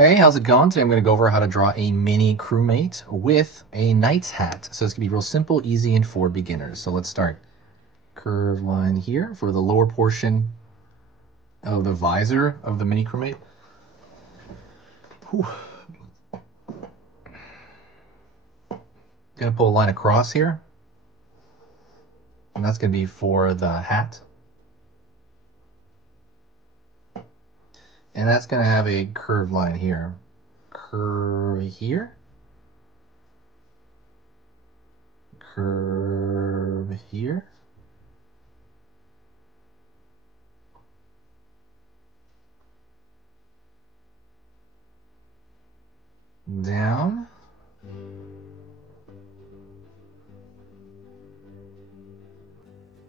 Hey, how's it going? Today I'm going to go over how to draw a mini crewmate with a knight's hat. So it's going to be real simple, easy, and for beginners. So let's start. Curved line here for the lower portion of the visor of the mini crewmate. Whew. Going to pull a line across here. And that's going to be for the hat. And that's going to have a curved line here. Curve here. Curve here. Down.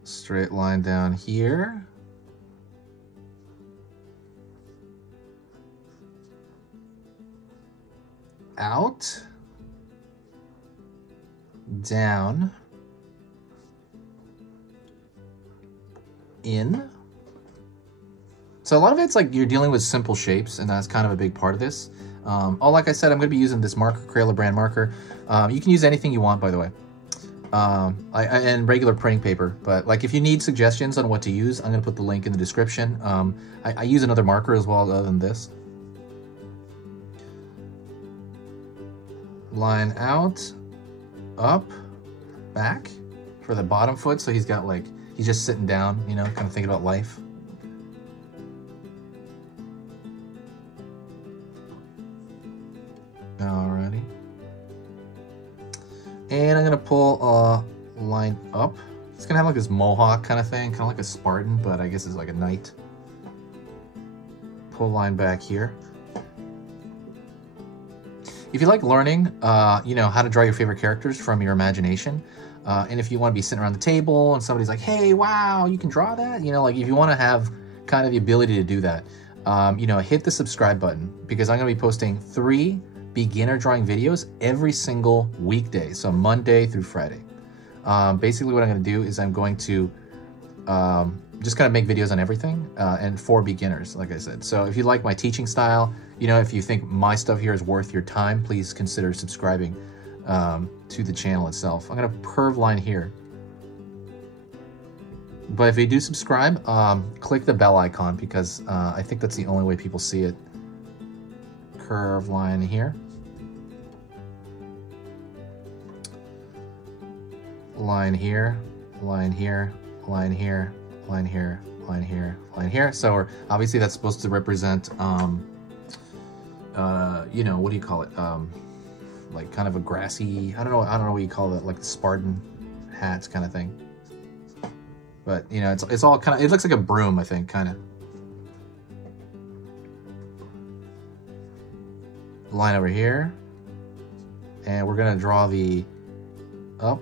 Straight line down here. Out, down, in. So a lot of it's like you're dealing with simple shapes, and that's kind of a big part of this. Like I said, I'm going to be using this marker, Crayola brand marker. You can use anything you want, by the way, and regular printing paper. But like if you need suggestions on what to use, I'm going to put the link in the description. I use another marker as well other than this. Line out, up, back for the bottom foot. So he's got like, he's just sitting down, you know, kind of thinking about life. Alrighty. And I'm gonna pull a line up. It's gonna have like this mohawk kind of thing, kind of like a Spartan, but I guess it's like a knight. Pull line back here. If you like learning, you know, how to draw your favorite characters from your imagination, and if you want to be sitting around the table and somebody's like, hey, wow, you can draw that? You know, like if you want to have kind of the ability to do that, you know, hit the subscribe button, because I'm going to be posting 3 beginner drawing videos every single weekday. So Monday through Friday. Basically what I'm going to do is I'm going to just kind of make videos on everything, and for beginners, like I said. So if you like my teaching style, you know, if you think my stuff here is worth your time, please consider subscribing to the channel itself. I'm going to curve line here. But if you do subscribe, click the bell icon, because I think that's the only way people see it. Curve line here. Line here, line here, line here, line here, line here, line here. So obviously that's supposed to represent, you know, what do you call it? Like kind of a grassy, I don't know what you call it, like the Spartan hats kind of thing. But you know, it's all kind of, it looks like a broom, I think, kind of. Line over here, and we're gonna draw the up,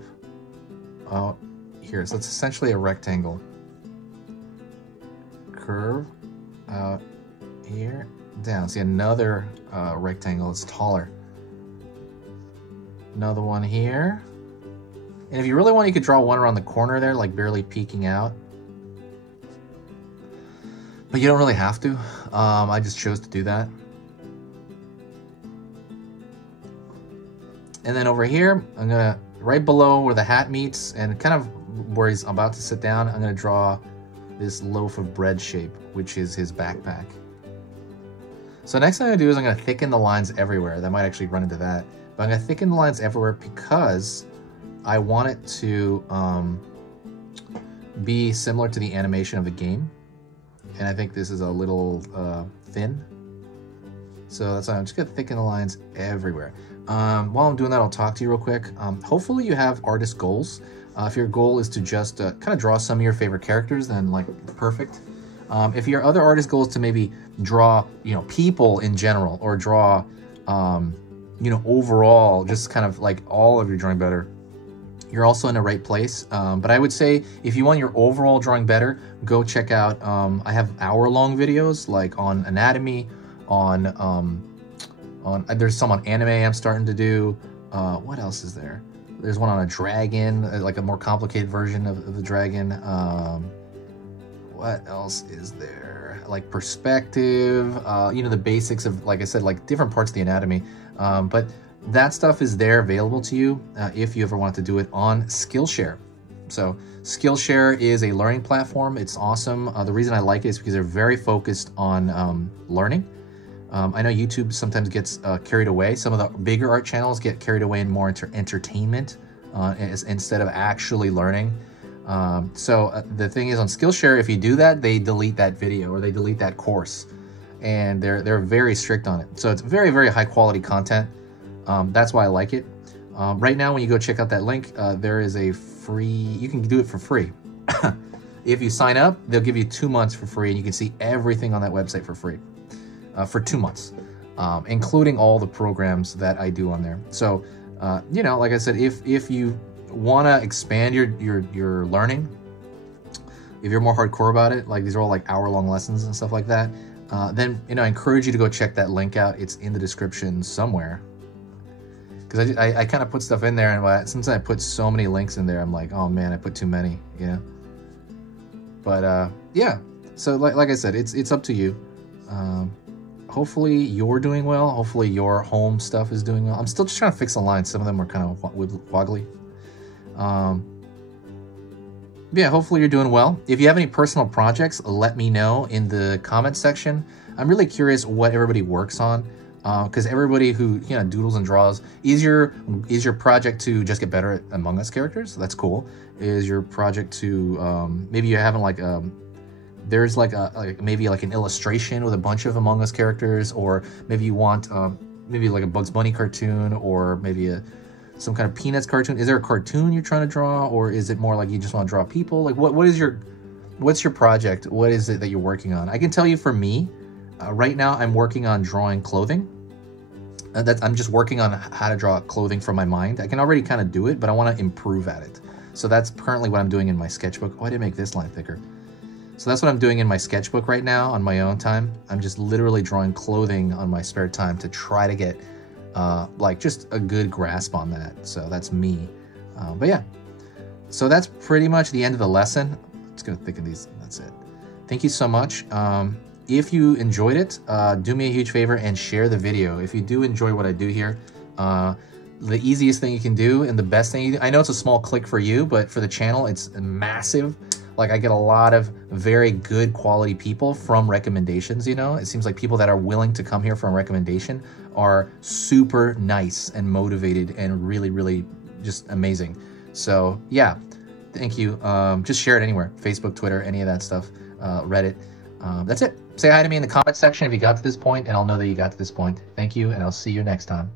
out here. So it's essentially a rectangle. Curve out here, down. See another rectangle. It's taller. Another one here. And if you really want, you could draw one around the corner there, like barely peeking out. But you don't really have to. I just chose to do that. And then over here, I'm gonna, right below where the hat meets and kind of where he's about to sit down, I'm gonna draw this loaf of bread shape, which is his backpack. So next thing I'm gonna do is I'm gonna thicken the lines everywhere. That might actually run into that. But I'm gonna thicken the lines everywhere because I want it to be similar to the animation of the game. And I think this is a little thin. So that's why I'm just gonna thicken the lines everywhere. While I'm doing that, I'll talk to you real quick. Hopefully you have artist goals. If your goal is to just kind of draw some of your favorite characters, then like perfect. If your other artist goal is to maybe draw, you know, people in general, or draw, you know, overall, just kind of like all of your drawing better, you're also in the right place. But I would say if you want your overall drawing better, go check out, I have hour-long videos like on anatomy, on there's some on anime I'm starting to do. What else is there? There's one on a dragon, like a more complicated version of the dragon. what else is there? Like perspective, you know, the basics of, like I said, like different parts of the anatomy. But that stuff is there available to you if you ever want to do it on Skillshare. So Skillshare is a learning platform. It's awesome. The reason I like it is because they're very focused on learning. I know YouTube sometimes gets carried away. Some of the bigger art channels get carried away in more entertainment instead of actually learning. The thing is, on Skillshare, if you do that, they delete that video or they delete that course, and they're very strict on it. So it's very, very high quality content. That's why I like it. Right now, when you go check out that link, there is a free, you can do it for free. If you sign up, they'll give you 2 months for free, and you can see everything on that website for free for 2 months, including all the programs that I do on there. So, you know, like I said, if you want to expand your learning, if you're more hardcore about it, like these are all like hour-long lessons and stuff like that, then, you know, I encourage you to go check that link out. It's in the description somewhere. Because I kind of put stuff in there, and since I put so many links in there, I'm like, oh man, I put too many, you know? But yeah, so like I said, it's up to you. Hopefully you're doing well. Hopefully your home stuff is doing well. I'm still just trying to fix the lines. Some of them are kind of woggly. Yeah, hopefully you're doing well. If you have any personal projects, let me know in the comments section. I'm really curious what everybody works on. Because everybody who, you know, doodles and draws, is your project to just get better at Among Us characters? That's cool. Is your project to maybe you're having like there's like maybe like an illustration with a bunch of Among Us characters, or maybe you want maybe like a Bugs Bunny cartoon, or maybe some kind of Peanuts cartoon. Is there a cartoon you're trying to draw, or is it more like you just want to draw people? Like what's your project? What is it that you're working on? I can tell you, for me, right now I'm working on drawing clothing. I'm just working on how to draw clothing from my mind. I can already kind of do it, but I want to improve at it. So that's currently what I'm doing in my sketchbook. Oh, I didn't make this line thicker. So that's what I'm doing in my sketchbook right now on my own time. I'm just literally drawing clothing on my spare time to try to get like just a good grasp on that. So that's me. But yeah, so that's pretty much the end of the lesson. I'm just gonna thicken these, that's it. Thank you so much. If you enjoyed it, do me a huge favor and share the video. If you do enjoy what I do here, the easiest thing you can do and the best thing, I know it's a small click for you, but for the channel, it's massive. Like, I get a lot of very good quality people from recommendations, you know? It seems like people that are willing to come here from recommendation are super nice and motivated and really, really just amazing. So yeah, thank you. Just share it anywhere, Facebook, Twitter, any of that stuff, Reddit. That's it. Say hi to me in the comment section if you got to this point, and I'll know that you got to this point. Thank you, and I'll see you next time.